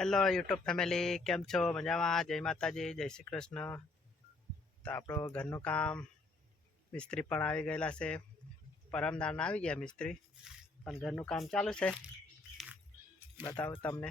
Hello YouTube family કેમ છો? મજામાં? જય માતાજી, જય શ્રી કૃષ્ણ. તો આપણો ઘરનું કામ મિસ્ત્રી પણ આવી ગયેલા છે. પરમદારના આવી ગયા મિસ્ત્રી. પણ ઘરનું કામ ચાલુ છે. બતાવું તમને.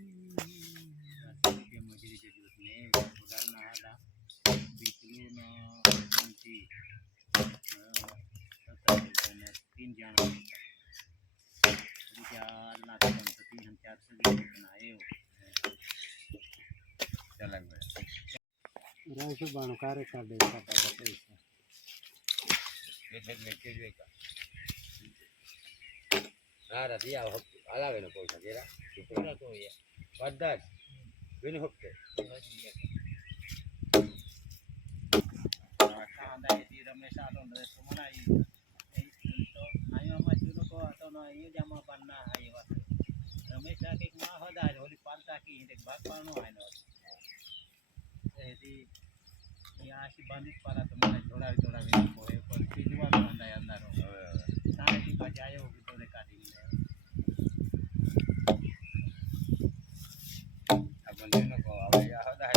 चार लाख तीन हम चार सौ बनाए चलन રહીશું બાણું કારે કાઢે પૈસા હા રાતી આવ હલાવે ને પૈસા કેરા पूरा तो ये બધા જ વિન હપ્તે કાંદા એ રમેશ આલો ને તો મનાઈ તો આયો માં જુનો કો તો ના એ જમા બનના આઈ હદા હોલી પાલતા કી એક ભાગ પાનો આનો આશી બાંધી પાલા તો મને જોડાવી જોડાવી કોઈ પણ પીજવા અંદર અંદર સામે થી બજાયો તો ને કાઢી લે આપણ જેનો કો આવે આ હદા જ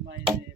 માં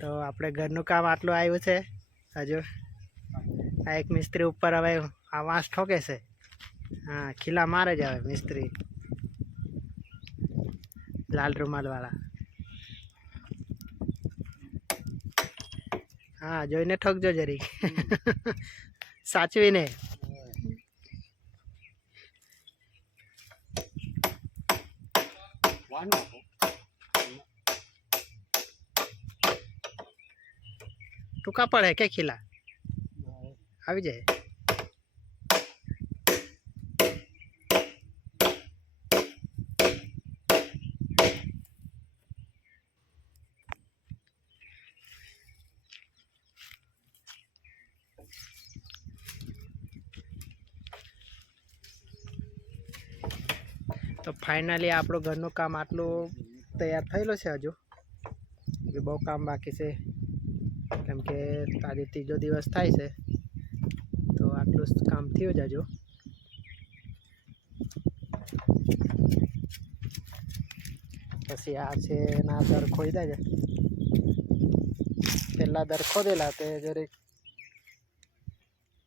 તો આપણે ઘરનું કામ આટલું આવ્યું છે. હજુ આ એક મિસ્ત્રી ઉપર હવે આ વાંસ ઠોકે છે. હા ખીલા મારે જ હવે મિસ્ત્રી. લાલ રૂમાલવાળા હા જોઈને ઠોકજો જરી સાચવીને. વાનું ટૂંકા પડે કે ખીલા? આવી જાય. તો ફાઇનલી આપણું ઘરનું કામ આટલું તૈયાર થયેલું છે હજુ. એ બહુ કામ બાકી છે. કેમ કે આજે ત્રીજો દિવસ થાય છે. તો આટલું કામ થયું જ હજુ. પછી આ છે એના દર ખોઈ છે. પહેલાં દર ખોદેલા તે જરીક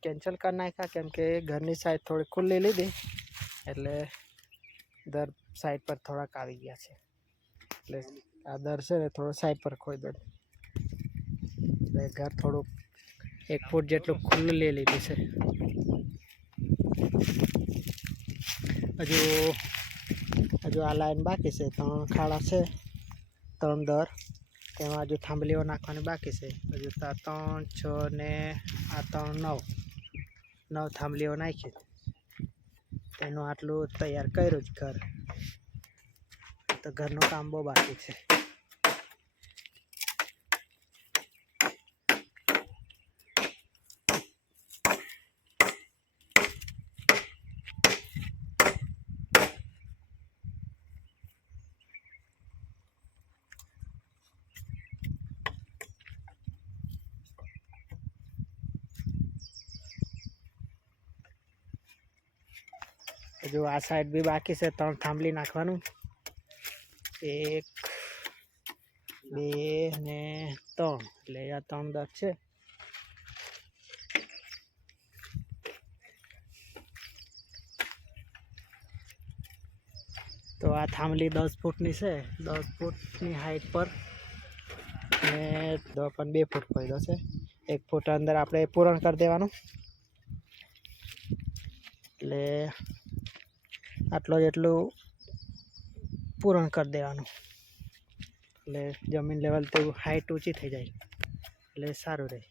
કેન્સલ કરી નાખ્યા કેમ કે ઘરની સાઈડ થોડી ખુલ્લી લીધી. એટલે દર સાઈડ પર થોડાક આવી ગયા છે. એટલે આ દર છે ને થોડો સાઈડ પર ખોઈ દો એટલે ઘર થોડુંક એક ફૂટ જેટલું ખુલ્લું લઈ લીધું છે. હજુ હજુ આ લાઈન બાકી છે. ત્રણ ખાડા છે, ત્રણ દર. તેમાં હજુ થાંભલીઓ નાખવાની બાકી છે. હજુ ત્રણ, છ ને આ ત્રણ, નવ. નવ થાંભલીઓ નાખી. તેનું આટલું તૈયાર કર્યું જ ઘર. તો ઘરનું કામ બહુ બાકી છે. હજુ આ સાઈડ બી બાકી છે, ત્રણ થાંભલી નાખવાનું. એક, બે ને ત્રણ. એટલે આ ત્રણ દસ છે. તો આ થાંભલી દસ ફૂટની છે. દસ ફૂટની હાઈટ પર ને પણ બે ફૂટ પડ્યો છે. એક ફૂટ અંદર આપણે પૂરણ કરી દેવાનું. એટલે આટલો જેટલું પૂરણ કરી દેવાનું. એટલે જમીન લેવલ તો હાઈટ ઊંચી થઈ જાય. એટલે સારું રહે.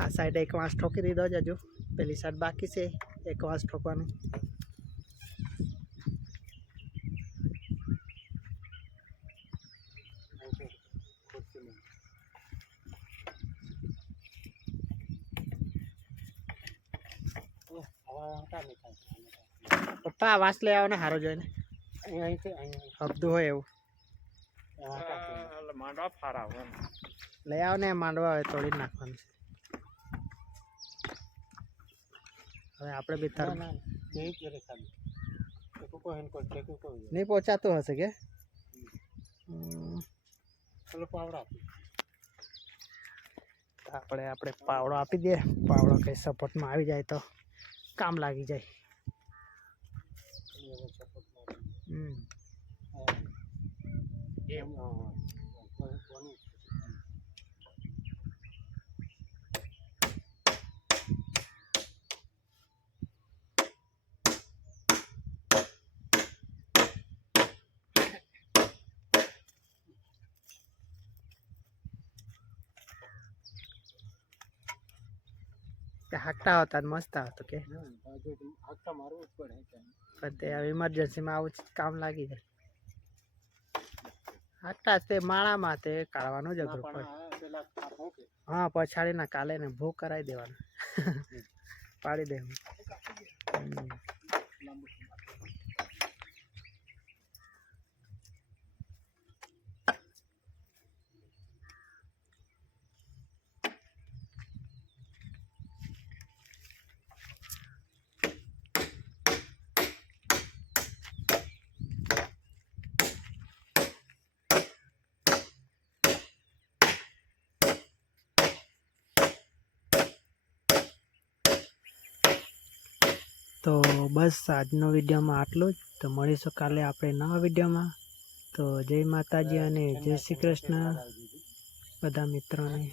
આ સાઈડ એક વાંસ ઠોકી દીધો જ હજુ. પેલી સાઈડ બાકી છે, એક વાંસ ઠોકવાનું. પપ્પા આ વાંસ લઈ આવો ને સારો જોઈને હબદું હોય એવું. માંડવા ફારા લઈ આવો ને માંડવા હવે તોડી નાખવાનું છે. હવે આપણે બી થર નહીં પહોંચાતું હશે કે? આપણે આપણે પાવડો આપી દઈએ. પાવડો કંઈ સપોર્ટમાં આવી જાય તો. કામ લાગી જાય. હમ. તે હાંકતા હતા મસ્ત હતો કે. પણ તે હવે ઇમરજન્સીમાં આવું કામ લાગી જાય. હાંકતા તે માળામાં તે કાઢવાનું જ અઘરો પડે. હા પછાડીના કાલે ને ભૂ કરાવી દેવાનું. પાડી દેવું તો બસ આજનો વિડીયોમાં આટલું જ. તો મળીશું કાલે આપણે નવા વિડીયોમાં. તો જય માતાજી અને જય શ્રી કૃષ્ણ. બધા મિત્રોને.